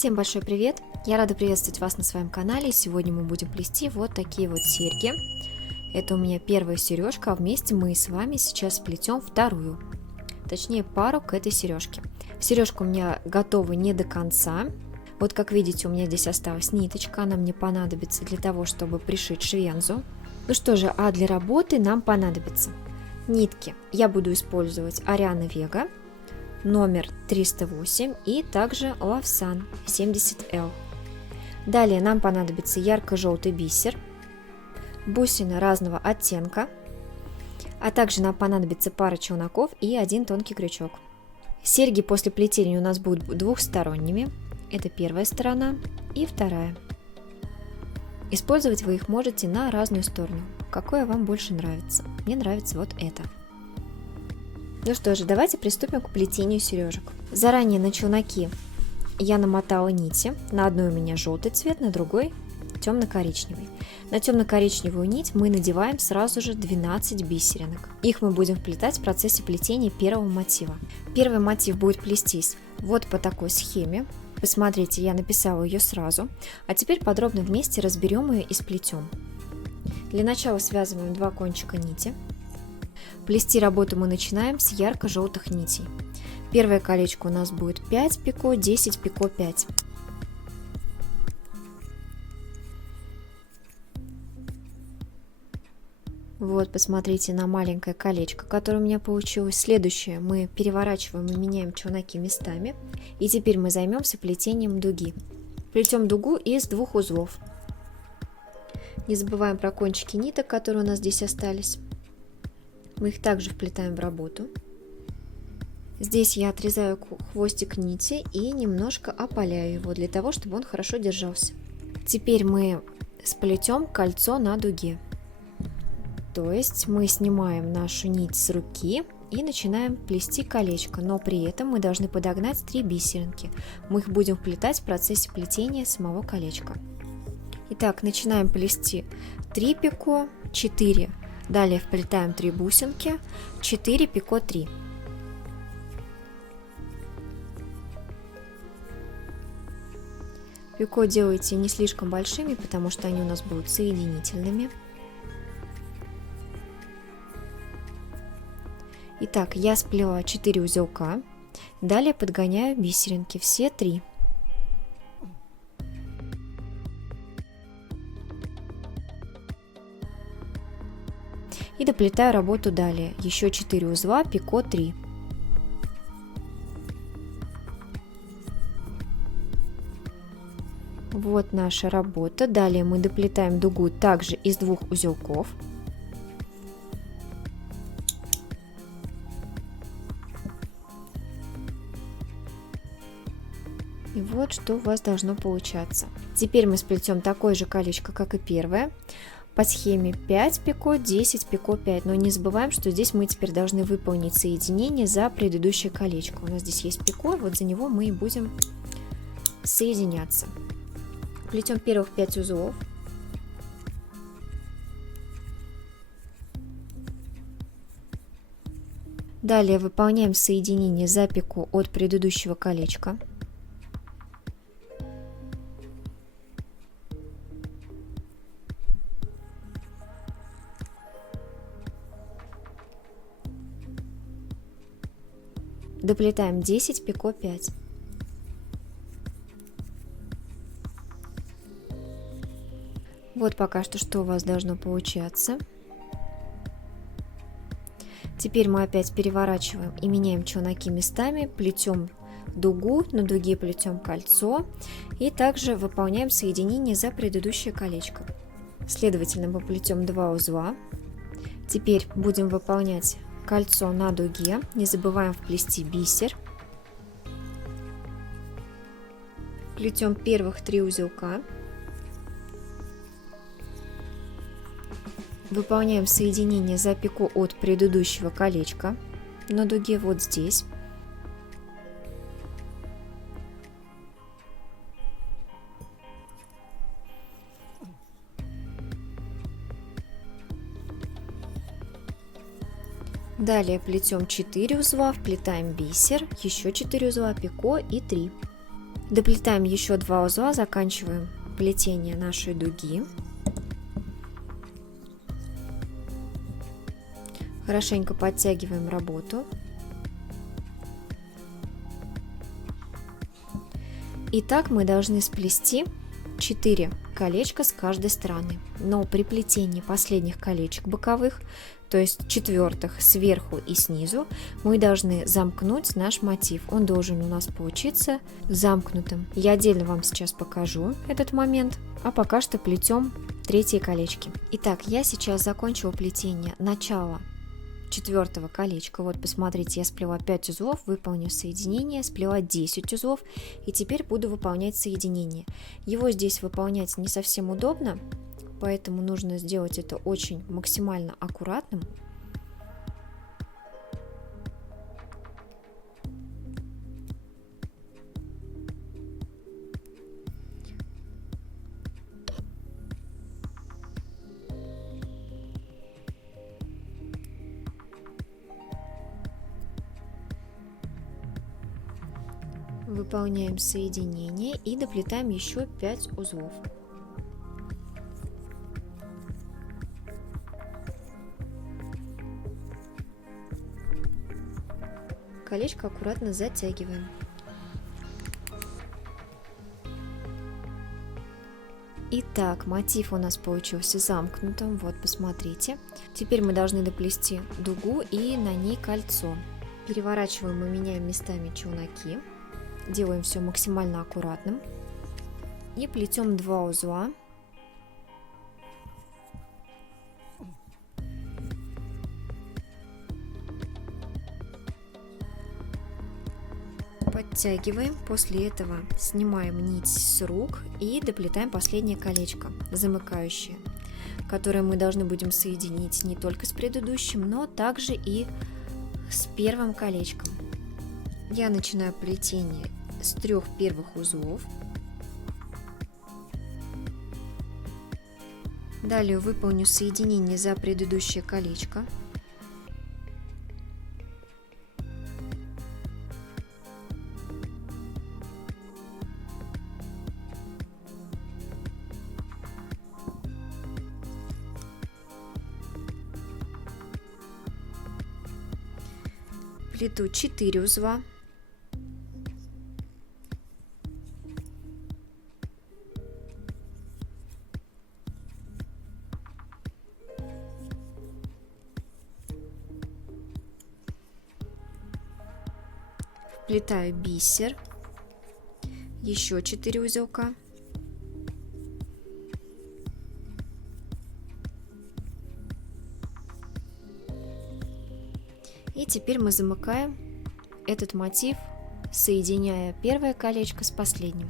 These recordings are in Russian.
Всем большой привет! Я рада приветствовать вас на своем канале. Сегодня мы будем плести вот такие вот серьги. Это у меня первая сережка, а вместе мы с вами сейчас сплетем вторую, точнее пару к этой сережке. Сережка у меня готова не до конца. Вот как видите, у меня здесь осталась ниточка, она мне понадобится для того, чтобы пришить швензу. Ну что же, а для работы нам понадобятся нитки. Я буду использовать Ariana Vega номер 308 и также Lavsan 70L. Далее нам понадобится ярко-желтый бисер, бусины разного оттенка, а также нам понадобится пара челноков и один тонкий крючок. Серьги после плетения у нас будут двухсторонними. Это первая сторона и вторая. Использовать вы их можете на разную сторону, какое вам больше нравится. Мне нравится вот это. Ну что же, давайте приступим к плетению сережек. Заранее на челноки я намотала нити. На одной у меня желтый цвет, на другой темно-коричневый. На темно-коричневую нить мы надеваем сразу же 12 бисеринок. Их мы будем вплетать в процессе плетения первого мотива. Первый мотив будет плестись вот по такой схеме. Посмотрите, я написала ее сразу. А теперь подробно вместе разберем ее и сплетем. Для начала связываем два кончика нити. Плести работу мы начинаем с ярко-желтых нитей. Первое колечко у нас будет 5 пико, 10 пико 5. Вот, посмотрите на маленькое колечко, которое у меня получилось. Следующее мы переворачиваем и меняем челноки местами. И теперь мы займемся плетением дуги. Плетем дугу из двух узлов. Не забываем про кончики ниток, которые у нас здесь остались. Мы их также вплетаем в работу. Здесь я отрезаю хвостик нити и немножко опаляю его, для того, чтобы он хорошо держался. Теперь мы сплетем кольцо на дуге. То есть мы снимаем нашу нить с руки и начинаем плести колечко, но при этом мы должны подогнать 3 бисеринки. Мы их будем вплетать в процессе плетения самого колечка. Итак, начинаем плести 3 пико, 4. Далее вплетаем 3 бусинки, 4 пико 3. Пико делайте не слишком большими, потому что они у нас будут соединительными. Итак, я сплела 4 узелка. Далее подгоняю бисеринки, все 3. И доплетаю работу далее. Еще 4 узла, пико 3. Вот наша работа. Далее мы доплетаем дугу также из 2 узелков. И вот что у вас должно получаться. Теперь мы сплетем такое же колечко, как и первое. По схеме 5 пико, 10 пико 5, но не забываем, что здесь мы теперь должны выполнить соединение за предыдущее колечко. У нас здесь есть пико, вот за него мы и будем соединяться. Плетем первых 5 узлов. Далее выполняем соединение за пико от предыдущего колечка. Доплетаем 10 пико 5. Вот пока что у вас должно получаться. Теперь мы опять переворачиваем и меняем челноки местами, плетем дугу, на дуге плетем кольцо и также выполняем соединение за предыдущее колечко. Следовательно, мы плетем 2 узла. Теперь будем выполнять кольцо на дуге, не забываем вплести бисер. Плетем первых 3 узелка. Выполняем соединение за пико от предыдущего колечка на дуге вот здесь. Далее плетем 4 узла, вплетаем бисер, еще 4 узла, пико и 3. Доплетаем еще 2 узла, заканчиваем плетение нашей дуги. Хорошенько подтягиваем работу. И так мы должны сплести 4 колечка с каждой стороны. Но при плетении последних колечек боковых, то есть четвертых сверху и снизу, мы должны замкнуть наш мотив. Он должен у нас получиться замкнутым. Я отдельно вам сейчас покажу этот момент, а пока что плетем третьи колечки. Итак, я сейчас закончила плетение начала четвертого колечка. Вот посмотрите, я сплела 5 узлов, выполню соединение, сплела 10 узлов, и теперь буду выполнять соединение. Его здесь выполнять не совсем удобно, поэтому нужно сделать это очень максимально аккуратным. Выполняем соединение и доплетаем еще 5 узлов. Колечко аккуратно затягиваем. Итак, мотив у нас получился замкнутым, вот посмотрите. Теперь мы должны доплести дугу и на ней кольцо. Переворачиваем и меняем местами челноки. Делаем все максимально аккуратным. И плетем 2 узла. Подтягиваем, после этого снимаем нить с рук и доплетаем последнее колечко, замыкающее, которое мы должны будем соединить не только с предыдущим, но также и с первым колечком. Я начинаю плетение с 3 первых узлов. Далее выполню соединение за предыдущее колечко. Плету 4 узла. Вплетаю бисер, еще 4 узелка. И теперь мы замыкаем этот мотив, соединяя первое колечко с последним.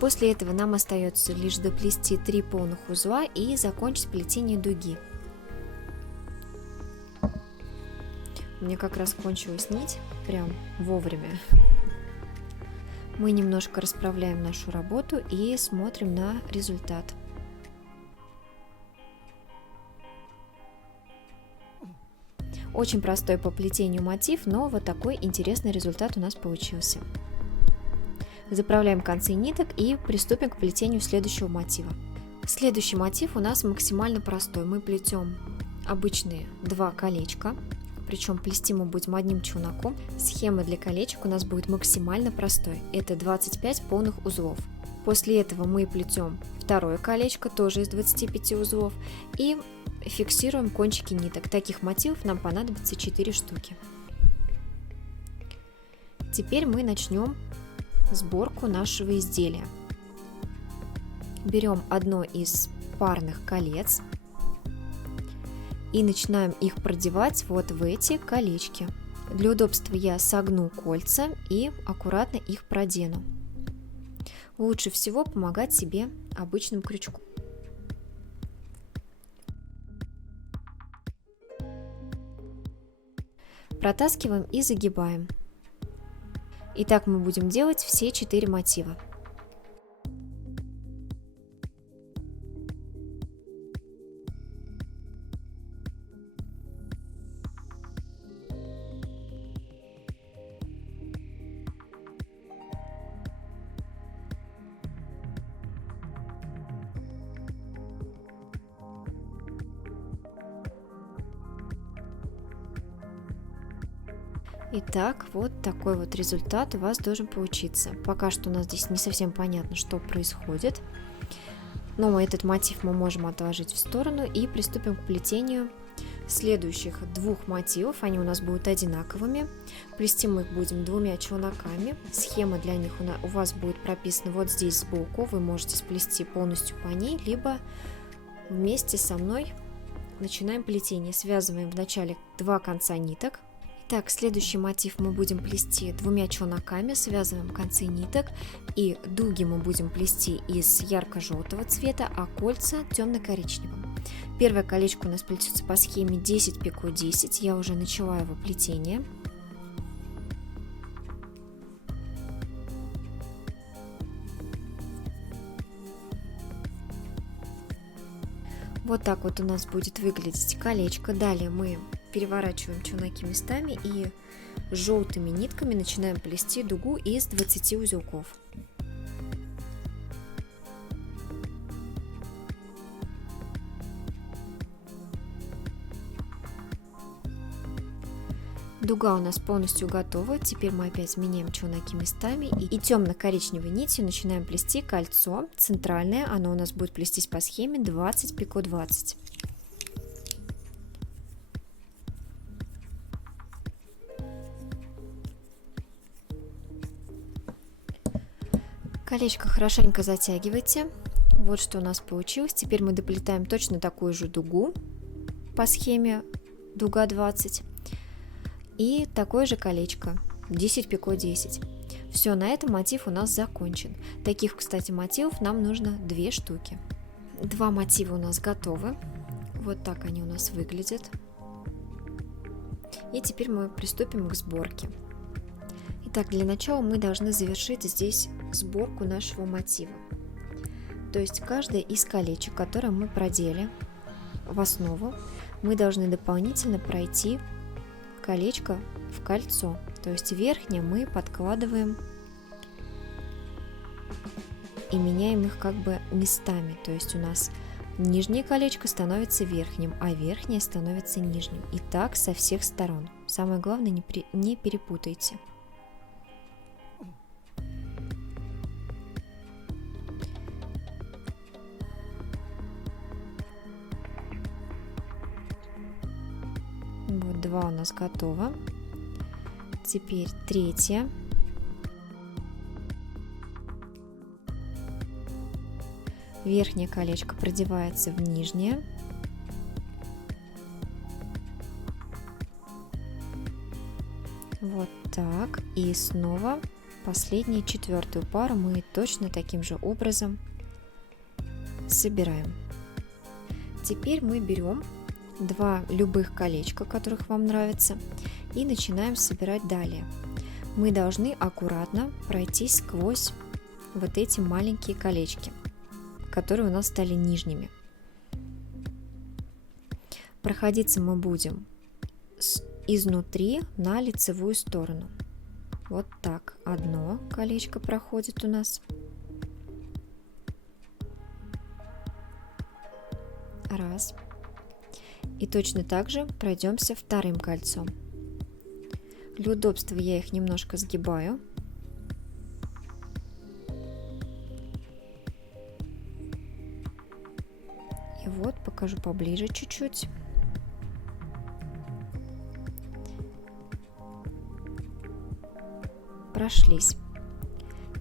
После этого нам остается лишь доплести 3 полных узла и закончить плетение дуги. У меня как раз кончилась нить, прям вовремя. Мы немножко расправляем нашу работу и смотрим на результат. Очень простой по плетению мотив, но вот такой интересный результат у нас получился. Заправляем концы ниток и приступим к плетению следующего мотива. Следующий мотив у нас максимально простой. Мы плетем обычные 2 колечка, причем плести мы будем одним челноком. Схема для колечек у нас будет максимально простой. Это 25 полных узлов. После этого мы плетем второе колечко, тоже из 25 узлов, и фиксируем кончики ниток. Таких мотивов нам понадобится 4 штуки. Теперь мы начнем сборку нашего изделия. Берем одно из парных колец и начинаем их продевать вот в эти колечки. Для удобства я согну кольца и аккуратно их продену. Лучше всего помогать себе обычным крючком. Протаскиваем и загибаем. И так мы будем делать все 4 мотива. Итак, вот такой вот результат у вас должен получиться. Пока что у нас здесь не совсем понятно, что происходит. Но этот мотив мы можем отложить в сторону и приступим к плетению следующих 2 мотивов. Они у нас будут одинаковыми. Плести мы их будем 2 челноками. Схема для них у вас будет прописана вот здесь сбоку. Вы можете сплести полностью по ней, либо вместе со мной начинаем плетение. Связываем вначале 2 конца ниток. Так, следующий мотив мы будем плести 2 челноками, связываем концы ниток, и дуги мы будем плести из ярко-желтого цвета, а кольца темно-коричневым. Первое колечко у нас плетется по схеме 10 пико 10, я уже начала его плетение. Вот так вот у нас будет выглядеть колечко. Далее мы переворачиваем челноки местами и желтыми нитками начинаем плести дугу из 20 узелков. Дуга у нас полностью готова. Теперь мы опять меняем челноки местами и темно-коричневой нитью начинаем плести кольцо центральное. Оно у нас будет плестись по схеме 20 пико 20. Колечко хорошенько затягивайте. Вот что у нас получилось. Теперь мы доплетаем точно такую же дугу по схеме дуга 20 и такое же колечко 10 пико 10. Все, на этом мотив у нас закончен. Таких, кстати, мотивов нам нужно 2 штуки. 2 мотива у нас готовы. Вот так они у нас выглядят. И теперь мы приступим к сборке. Итак, для начала мы должны завершить здесь сборку нашего мотива. То есть каждое из колечек, которое мы продели в основу, мы должны дополнительно пройти колечко в кольцо. То есть верхнее мы подкладываем и меняем их как бы местами. То есть у нас нижнее колечко становится верхним, а верхнее становится нижним. И так со всех сторон. Самое главное, не перепутайте. Вот 2 у нас готово. Теперь 3. Верхнее колечко продевается в нижнее. Вот так. И снова последнюю 4-ю пару мы точно таким же образом собираем. Теперь мы берем 2 любых колечка, которых вам нравится, и начинаем собирать далее. Мы должны аккуратно пройтись сквозь вот эти маленькие колечки, которые у нас стали нижними. Проходиться мы будем изнутри на лицевую сторону. Вот так. Одно колечко проходит у нас. Раз. И точно так же пройдемся вторым кольцом. Для удобства я их немножко сгибаю. И вот покажу поближе чуть-чуть. Прошлись.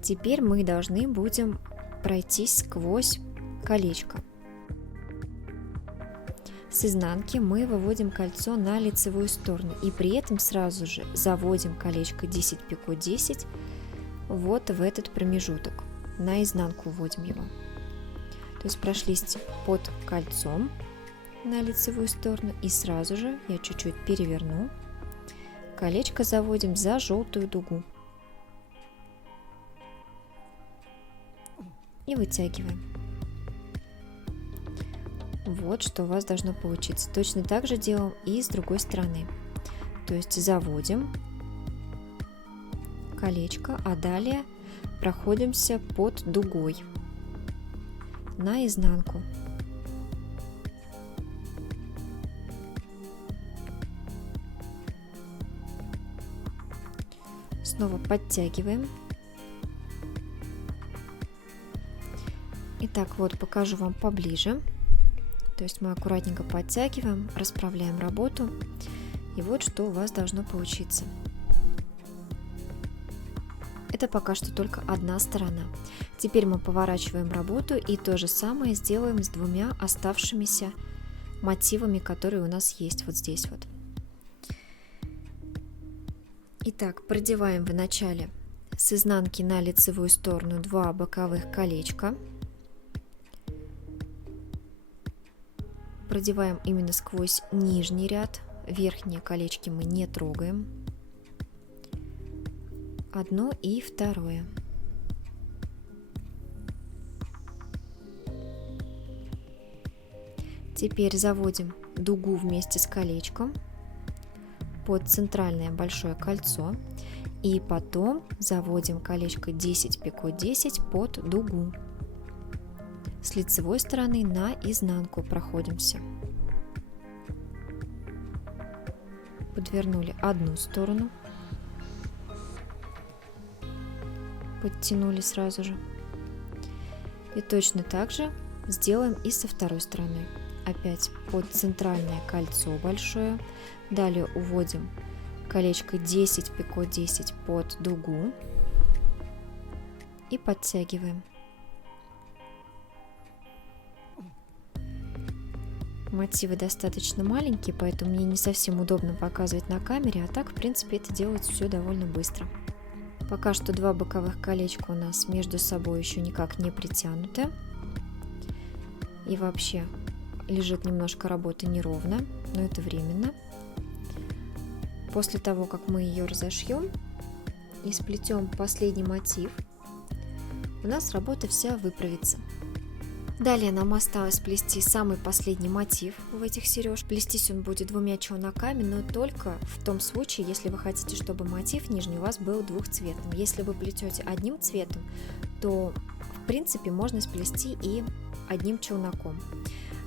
Теперь мы должны будем пройтись сквозь колечко. С изнанки мы выводим кольцо на лицевую сторону и при этом сразу же заводим колечко 10 пико 10 вот в этот промежуток, на изнанку вводим его. То есть прошлись под кольцом на лицевую сторону и сразу же я чуть-чуть переверну, колечко заводим за желтую дугу. и вытягиваем. Вот что у вас должно получиться. Точно так же делаем и с другой стороны. То есть заводим колечко, а далее проходимся под дугой на изнанку. Снова подтягиваем. Итак, вот покажу вам поближе. То есть мы аккуратненько подтягиваем, расправляем работу. И вот что у вас должно получиться. Это пока что только одна сторона. Теперь мы поворачиваем работу и то же самое сделаем с двумя оставшимися мотивами, которые у нас есть вот здесь вот. Итак, продеваем в начале с изнанки на лицевую сторону 2 боковых колечка. Продеваем именно сквозь нижний ряд, верхние колечки мы не трогаем. Одно и второе. Теперь заводим дугу вместе с колечком под центральное большое кольцо и потом заводим колечко 10 пико 10 под дугу. С лицевой стороны на изнанку проходимся. Подвернули одну сторону, подтянули сразу же. И точно так же сделаем и со второй стороны. Опять под центральное кольцо большое. Далее уводим колечко 10 пико 10 под дугу и подтягиваем. Мотивы достаточно маленькие, поэтому мне не совсем удобно показывать на камере, а так, в принципе, это делается все довольно быстро. Пока что 2 боковых колечка у нас между собой еще никак не притянуты. И вообще лежит немножко работы неровно, но это временно. После того, как мы ее разошьем и сплетем последний мотив, у нас работа вся выправится. Далее нам осталось сплести самый последний мотив в этих сереж. Плестись он будет 2 челноками, но только в том случае, если вы хотите, чтобы мотив нижний у вас был двухцветным. Если вы плетете одним цветом, то в принципе можно сплести и одним челноком.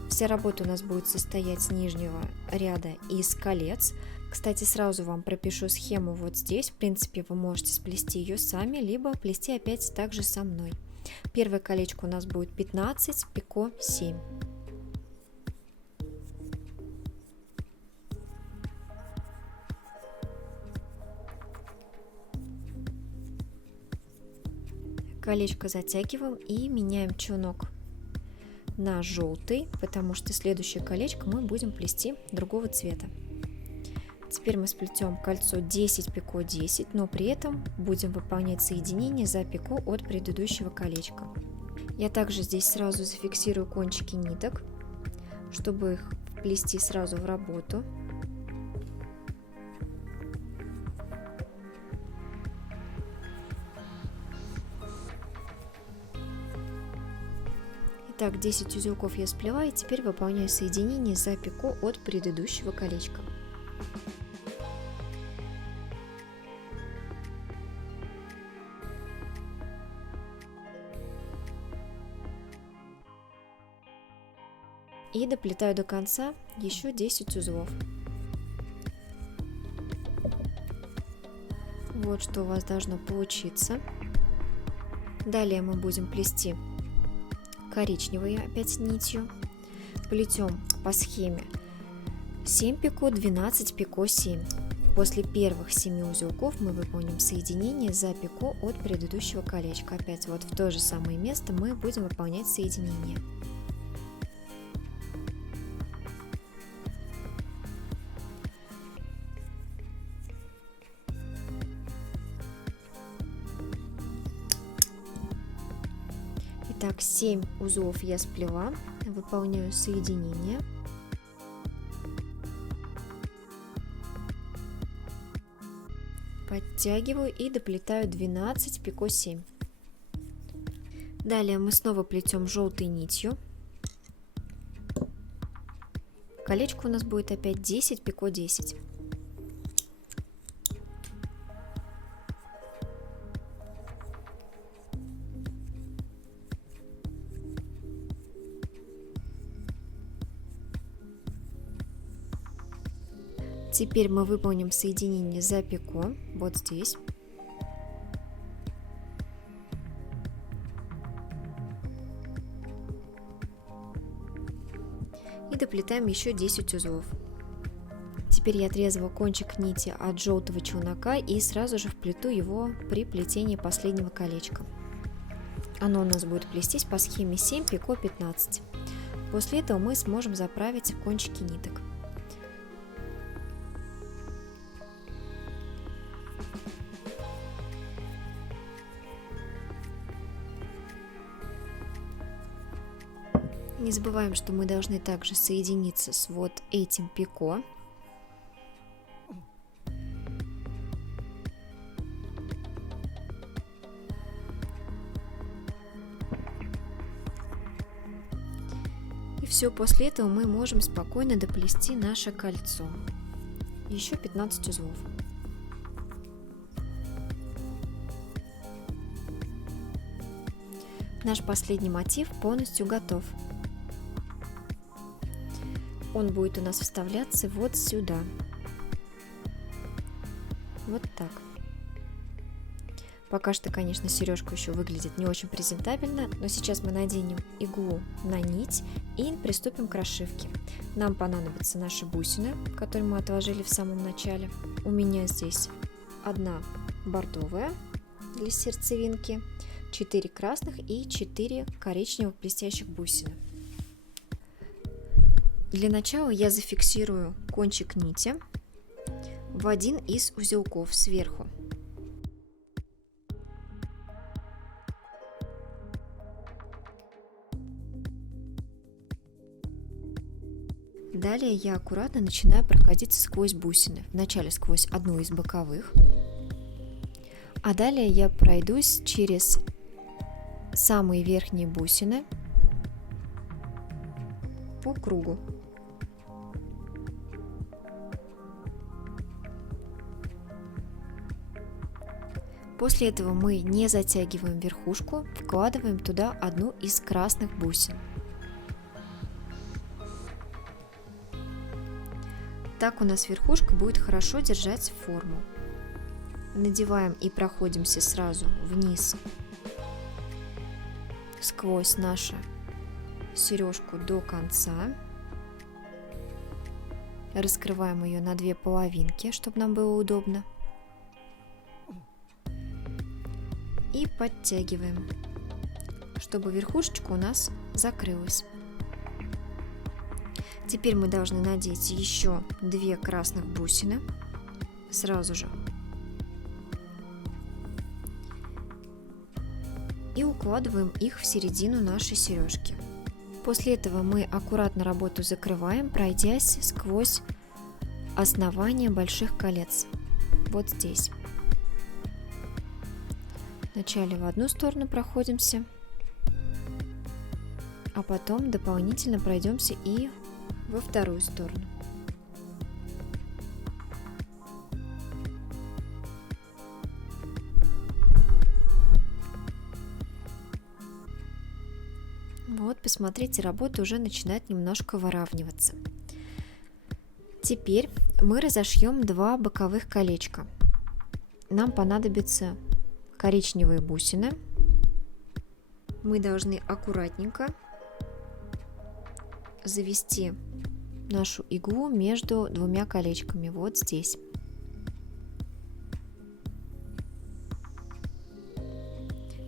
Вся работа у нас будет состоять с нижнего ряда из колец. Кстати, сразу вам пропишу схему вот здесь. В принципе, вы можете сплести ее сами, либо плести опять также со мной. Первое колечко у нас будет 15 пико 7. Колечко затягиваем и меняем челнок на желтый, потому что следующее колечко мы будем плести другого цвета. Теперь мы сплетем кольцо 10 пико 10, но при этом будем выполнять соединение за пико от предыдущего колечка. Я также здесь сразу зафиксирую кончики ниток, чтобы их вплести сразу в работу. Итак, 10 узелков я сплела, и теперь выполняю соединение за пико от предыдущего колечка. И доплетаю до конца еще 10 узлов. Вот что у вас должно получиться. Далее мы будем плести коричневой опять нитью. Плетем по схеме 7 пико, 12 пико, 7. После первых 7 узелков мы выполним соединение за пико от предыдущего колечка. Опять вот в то же самое место мы будем выполнять соединение. Итак, 7 узлов я сплела, выполняю соединение. Подтягиваю и доплетаю 12 пико 7. Далее мы снова плетем желтой нитью. Колечко у нас будет опять 10, пико 10. Теперь мы выполним соединение за пико вот здесь. И доплетаем еще 10 узлов. Теперь я отрезала кончик нити от желтого челнока и сразу же вплету его при плетении последнего колечка. Оно у нас будет плестись по схеме 7, пико 15. После этого мы сможем заправить кончики ниток. Не забываем, что мы должны также соединиться с вот этим пико. И все, после этого мы можем спокойно доплести наше кольцо. Еще 15 узлов. Наш последний мотив полностью готов. Он будет у нас вставляться вот сюда. Вот так. Пока что, конечно, сережка еще выглядит не очень презентабельно, но сейчас мы наденем иглу на нить и приступим к расшивке. Нам понадобятся наши бусины, которые мы отложили в самом начале. У меня здесь одна бордовая для сердцевинки, 4 красных и 4 коричневых блестящих бусины. Для начала я зафиксирую кончик нити в один из узелков сверху. Далее я аккуратно начинаю проходиться сквозь бусины. Вначале сквозь одну из боковых, а далее я пройдусь через самые верхние бусины по кругу. После этого мы не затягиваем верхушку, вкладываем туда одну из красных бусин. Так у нас верхушка будет хорошо держать форму. Надеваем и проходимся сразу вниз сквозь нашу сережку до конца. Раскрываем ее на 2 половинки, чтобы нам было удобно. И подтягиваем, чтобы верхушечка у нас закрылась. Теперь мы должны надеть еще 2 красных бусины сразу же и укладываем их в середину нашей сережки. После этого мы аккуратно работу закрываем, пройдясь сквозь основание больших колец вот здесь. Вначале в одну сторону проходимся, а потом дополнительно пройдемся и во вторую сторону. Вот, посмотрите, работа уже начинает немножко выравниваться. Теперь мы разошьем 2 боковых колечка. Нам понадобятся коричневые бусины. Мы должны аккуратненько завести нашу иглу между 2 колечками вот здесь.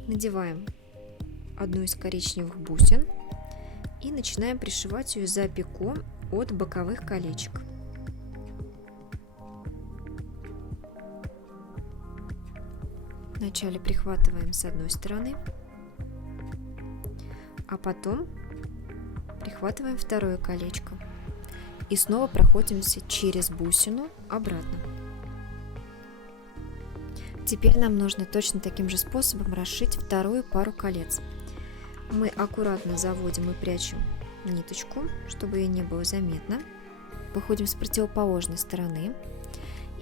Надеваем одну из коричневых бусин и начинаем пришивать ее за пико от боковых колечек. Вначале прихватываем с одной стороны, а потом прихватываем второе колечко и снова проходимся через бусину обратно. Теперь нам нужно точно таким же способом расшить вторую пару колец. Мы аккуратно заводим и прячем ниточку, чтобы ее не было заметно. Выходим с противоположной стороны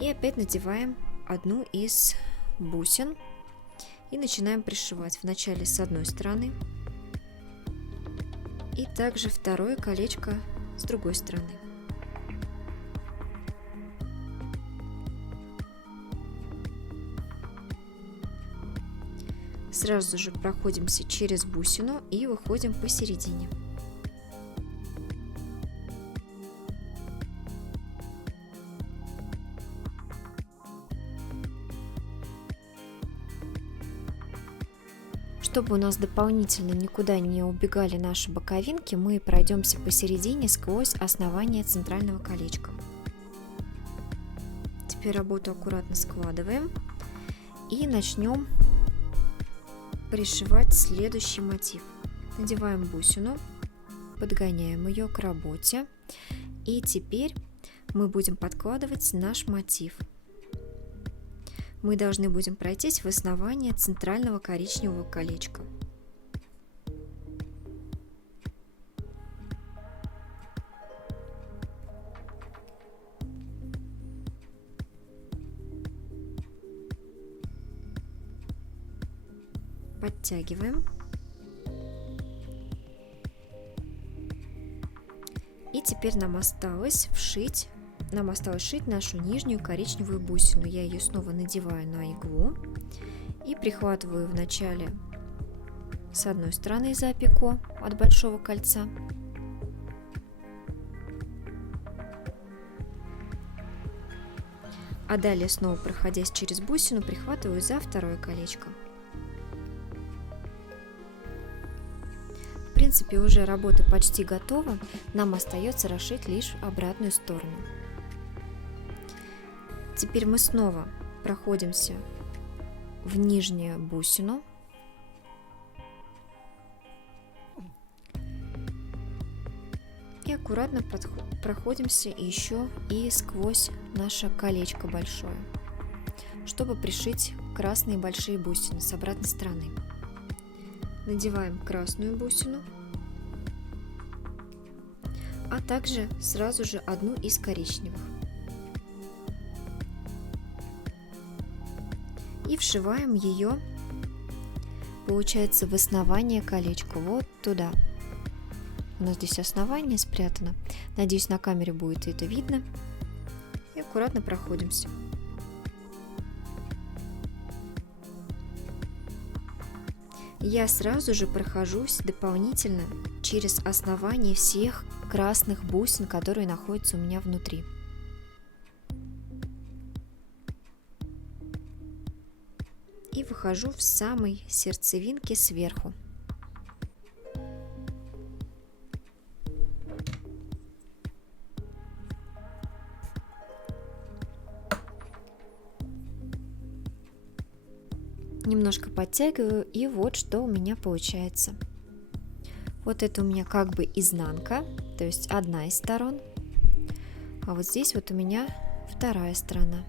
и опять надеваем одну из бусин и начинаем пришивать вначале с одной стороны и также второе колечко с другой стороны. Сразу же проходимся через бусину и выходим посередине. Чтобы у нас дополнительно никуда не убегали наши боковинки, мы пройдемся посередине сквозь основание центрального колечка. Теперь работу аккуратно складываем и начнем пришивать следующий мотив. Надеваем бусину, подгоняем ее к работе, и теперь мы будем подкладывать наш мотив. Мы должны будем пройтись в основание центрального коричневого колечка. Подтягиваем. И теперь нам осталось шить нашу нижнюю коричневую бусину. Я ее снова надеваю на иглу и прихватываю вначале с одной стороны за пико от большого кольца, а далее снова, проходясь через бусину, прихватываю за второе колечко. В принципе, уже работа почти готова, нам остается расшить лишь обратную сторону. Теперь мы снова проходимся в нижнюю бусину и аккуратно проходимся еще и сквозь наше колечко большое, чтобы пришить красные большие бусины с обратной стороны. Надеваем красную бусину, а также сразу же одну из коричневых. И вшиваем ее, получается, в основание колечка, вот туда. У нас здесь основание спрятано. Надеюсь, на камере будет это видно. И аккуратно проходимся. Я сразу же прохожусь дополнительно через основание всех красных бусин, которые находятся у меня внутри. И выхожу в самой сердцевинке сверху. Немножко подтягиваю, и вот что у меня получается. Вот это у меня как бы изнанка, то есть одна из сторон, а вот здесь вот у меня вторая сторона.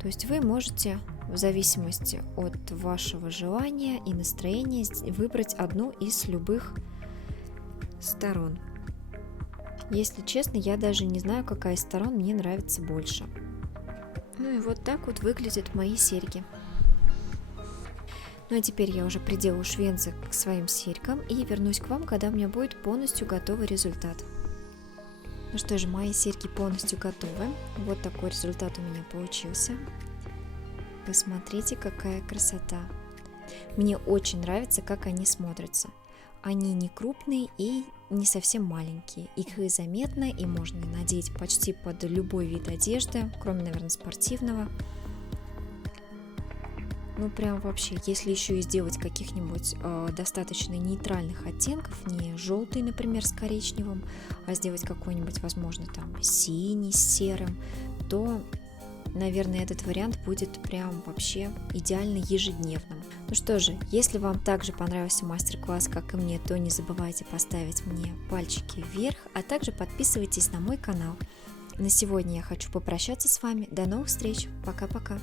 То есть вы можете в зависимости от вашего желания и настроения выбрать одну из любых сторон. Если честно, я даже не знаю, какая из сторон мне нравится больше. Ну и вот так вот выглядят мои серьги. Ну а теперь я уже приделаю швензы к своим серьгам и вернусь к вам, когда у меня будет полностью готовый результат. Ну что же, мои серьги полностью готовы. Вот такой результат у меня получился. Посмотрите, какая красота. Мне очень нравится, как они смотрятся. Они не крупные и не совсем маленькие. Их и заметно, и можно надеть почти под любой вид одежды, кроме, наверное, спортивного. Ну прям вообще, если еще и сделать каких-нибудь достаточно нейтральных оттенков, не желтый, например, с коричневым, а сделать какой-нибудь, возможно, там синий с серым, то, наверное, этот вариант будет прям вообще идеально ежедневным. Ну что же, если вам также понравился мастер-класс, как и мне, то не забывайте поставить мне пальчики вверх, а также подписывайтесь на мой канал. На сегодня я хочу попрощаться с вами. До новых встреч. Пока-пока.